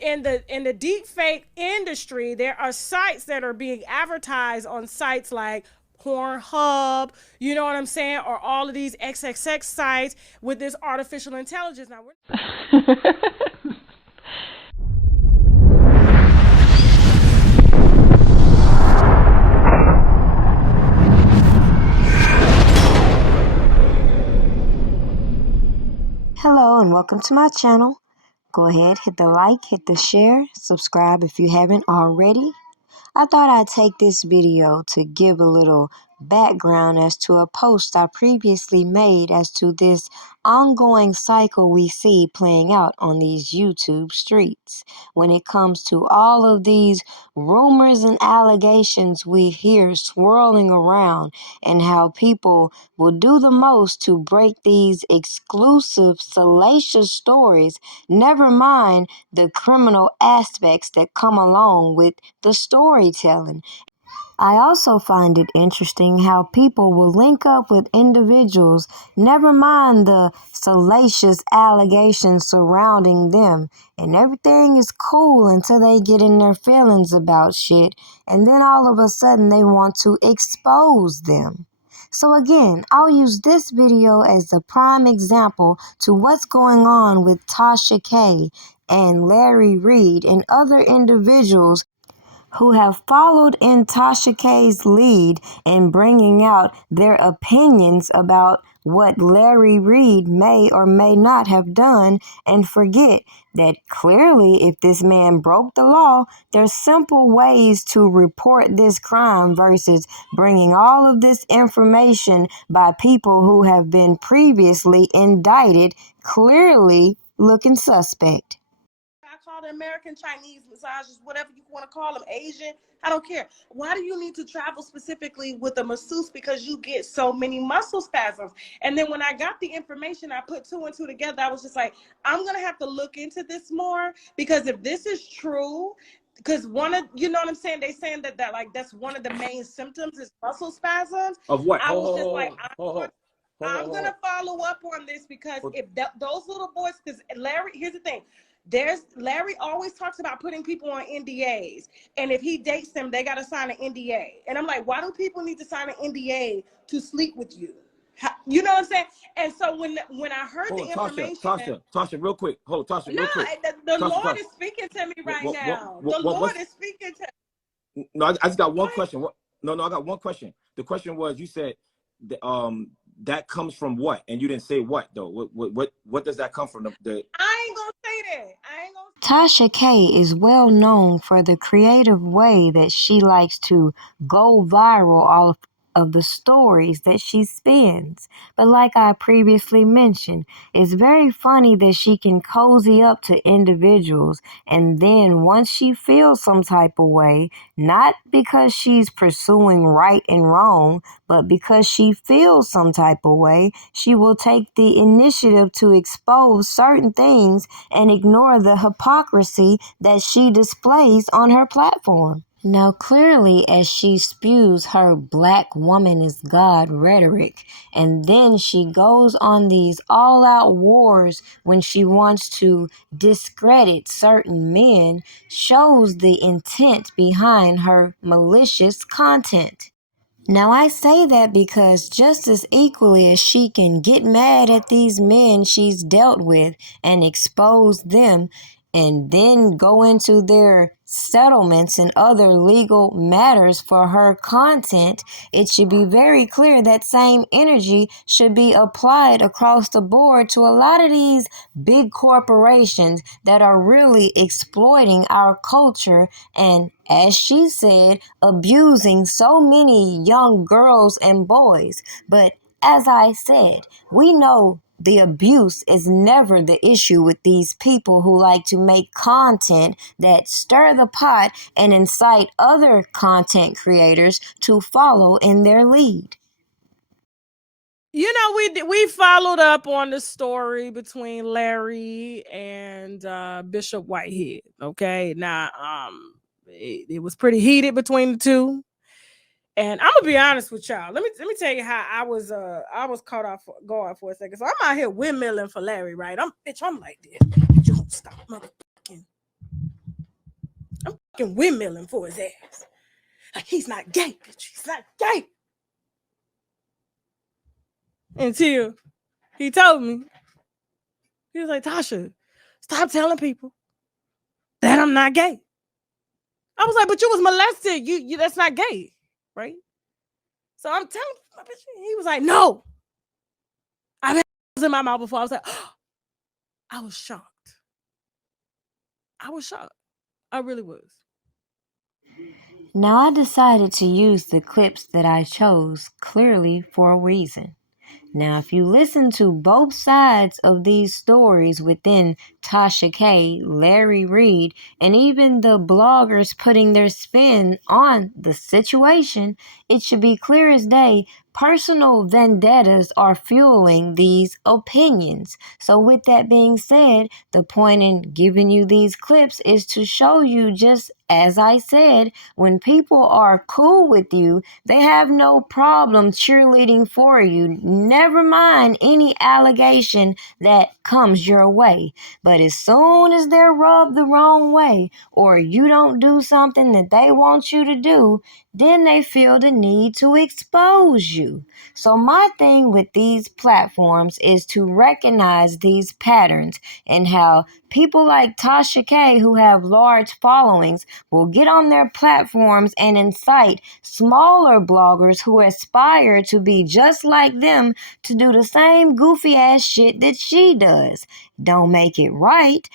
in the deep fake industry, there are sites that are being advertised on sites like Pornhub, you know what I'm saying, or all of these XXX sites with this artificial intelligence. Now Hello and welcome to my channel. Go ahead, hit the like, hit the share, subscribe if you haven't already. I thought I'd take this video to give a little background as to a post I previously made as to this ongoing cycle we see playing out on these YouTube streets when it comes to all of these rumors and allegations we hear swirling around, and how people will do the most to break these exclusive, salacious stories, never mind the criminal aspects that come along with the storytelling. I also find it interesting how people will link up with individuals, never mind the salacious allegations surrounding them, and everything is cool until they get in their feelings about shit, and then all of a sudden they want to expose them. So again, I'll use this video as the prime example to what's going on with Tasha K and Reid and other individuals who have followed in Tasha K's lead in bringing out their opinions about what Reid may or may not have done, and forget that clearly if this man broke the law, there's simple ways to report this crime versus bringing all of this information by people who have been previously indicted, clearly looking suspect. I call them American Chinese massages, whatever you want to call them, Asian. I don't care. Why do you need to travel specifically with a masseuse? Because you get so many muscle spasms. And then when I got the information, I put two and two together. I was just like, I'm going to have to look into this more, because if this is true, because one of, you know what I'm saying, they saying that like that's one of the main symptoms is muscle spasms. Of what? I was just like, I'm going to follow up on this, because if those little boys, because Larry, here's the thing. Larry always talks about putting people on NDAs, and if he dates them, they got to sign an NDA. And I'm like, why do people need to sign an NDA to sleep with you? You know what I'm saying? And so when I heard the information, Tasha, real quick. Tasha, real quick. The Lord is speaking to me right now. The Lord is speaking to me. No, I just got one question. No, I got one question. The question was, you said that comes from what, and you didn't say what though. What does that come from? I ain't gonna say that. Tasha K is well known for the creative way that she likes to go viral all of the stories that she spins. But like I previously mentioned, it's very funny that she can cozy up to individuals, and then once she feels some type of way, not because she's pursuing right and wrong, but because she feels some type of way, she will take the initiative to expose certain things and ignore the hypocrisy that she displays on her platform. Now, clearly, as she spews her black woman is God rhetoric, and then she goes on these all-out wars when she wants to discredit certain men, shows the intent behind her malicious content. Now, I say that because just as equally as she can get mad at these men she's dealt with and expose them, and then go into their settlements and other legal matters for her content, it should be very clear that same energy should be applied across the board to a lot of these big corporations that are really exploiting our culture and, as she said, abusing so many young girls and boys. But as I said, we know the abuse is never the issue with these people who like to make content that stir the pot and incite other content creators to follow in their lead. You know, we followed up on the story between Larry and Bishop Whitehead. Okay, now it was pretty heated between the two. And I'm gonna be honest with y'all. Let me tell you how I was caught off guard for a second. So I'm out here windmilling for Larry, right? I'm like this. You don't stop motherfucking windmilling for his ass. Like, he's not gay, bitch. He's not gay. Until he told me, he was like, Tasha, stop telling people that I'm not gay. I was like, but you was molested. You that's not gay, right? So I'm telling my bitch. He was like, no. I've had in my mouth before. I was like, oh. I was shocked. I really was. Now I decided to use the clips that I chose clearly for a reason. Now, if you listen to both sides of these stories within Tasha K, Larry Reid, and even the bloggers putting their spin on the situation, it should be clear as day, personal vendettas are fueling these opinions. So with that being said, the point in giving you these clips is to show you, just as I said, when people are cool with you, they have no problem cheerleading for you. Never mind any allegation that comes your way. But as soon as they're rubbed the wrong way, or you don't do something that they want you to do, then they feel the need to expose you. So my thing with these platforms is to recognize these patterns and how people like Tasha K, who have large followings, will get on their platforms and incite smaller bloggers who aspire to be just like them to do the same goofy ass shit that she does. Don't make it right.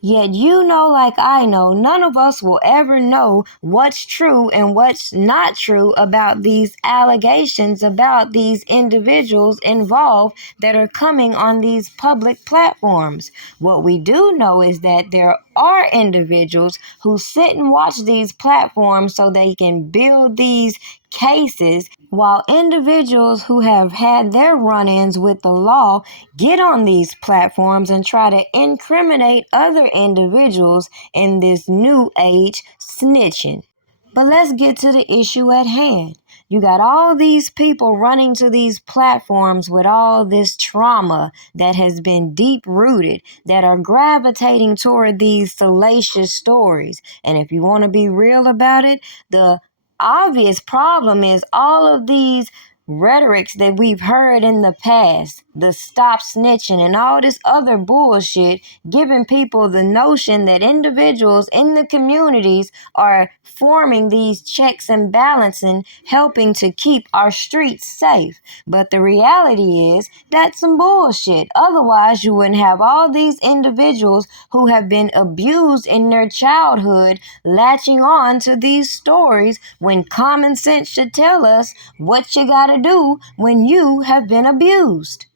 Yet you know, like I know, none of us will ever know what's true and what's not true about these allegations about these individuals involved that are coming on these public platforms. What we do know is that there are individuals who sit and watch these platforms so they can build these cases, while individuals who have had their run-ins with the law get on these platforms and try to incriminate other individuals in this new age snitching. But let's get to the issue at hand. You got all these people running to these platforms with all this trauma that has been deep rooted, that are gravitating toward these salacious stories. And if you want to be real about it, the obvious problem is all of these rhetorics that we've heard in the past, the stop snitching and all this other bullshit, giving people the notion that individuals in the communities are forming these checks and balancing, helping to keep our streets safe. But the reality is that's some bullshit. Otherwise, you wouldn't have all these individuals who have been abused in their childhood latching on to these stories when common sense should tell us what you gotta do when you have been abused.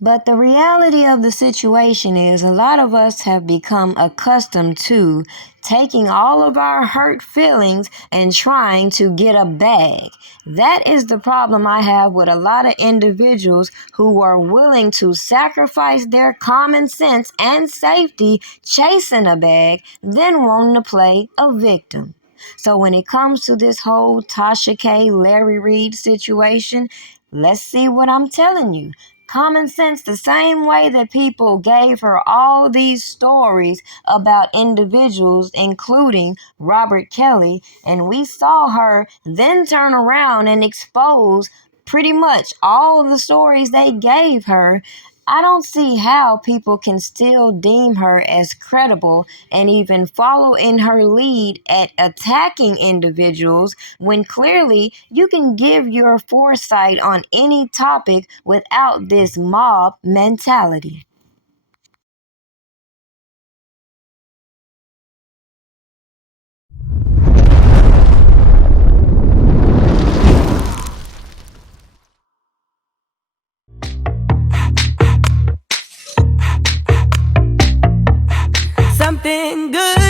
But the reality of the situation is a lot of us have become accustomed to taking all of our hurt feelings and trying to get a bag. That is the problem I have with a lot of individuals who are willing to sacrifice their common sense and safety chasing a bag, then wanting to play a victim. So when it comes to this whole Tasha K, Larry Reid situation, let's see what I'm telling you. Common sense, the same way that people gave her all these stories about individuals, including Robert Kelly, and we saw her then turn around and expose pretty much all the stories they gave her. I don't see how people can still deem her as credible and even follow in her lead at attacking individuals when clearly you can give your foresight on any topic without this mob mentality. Something good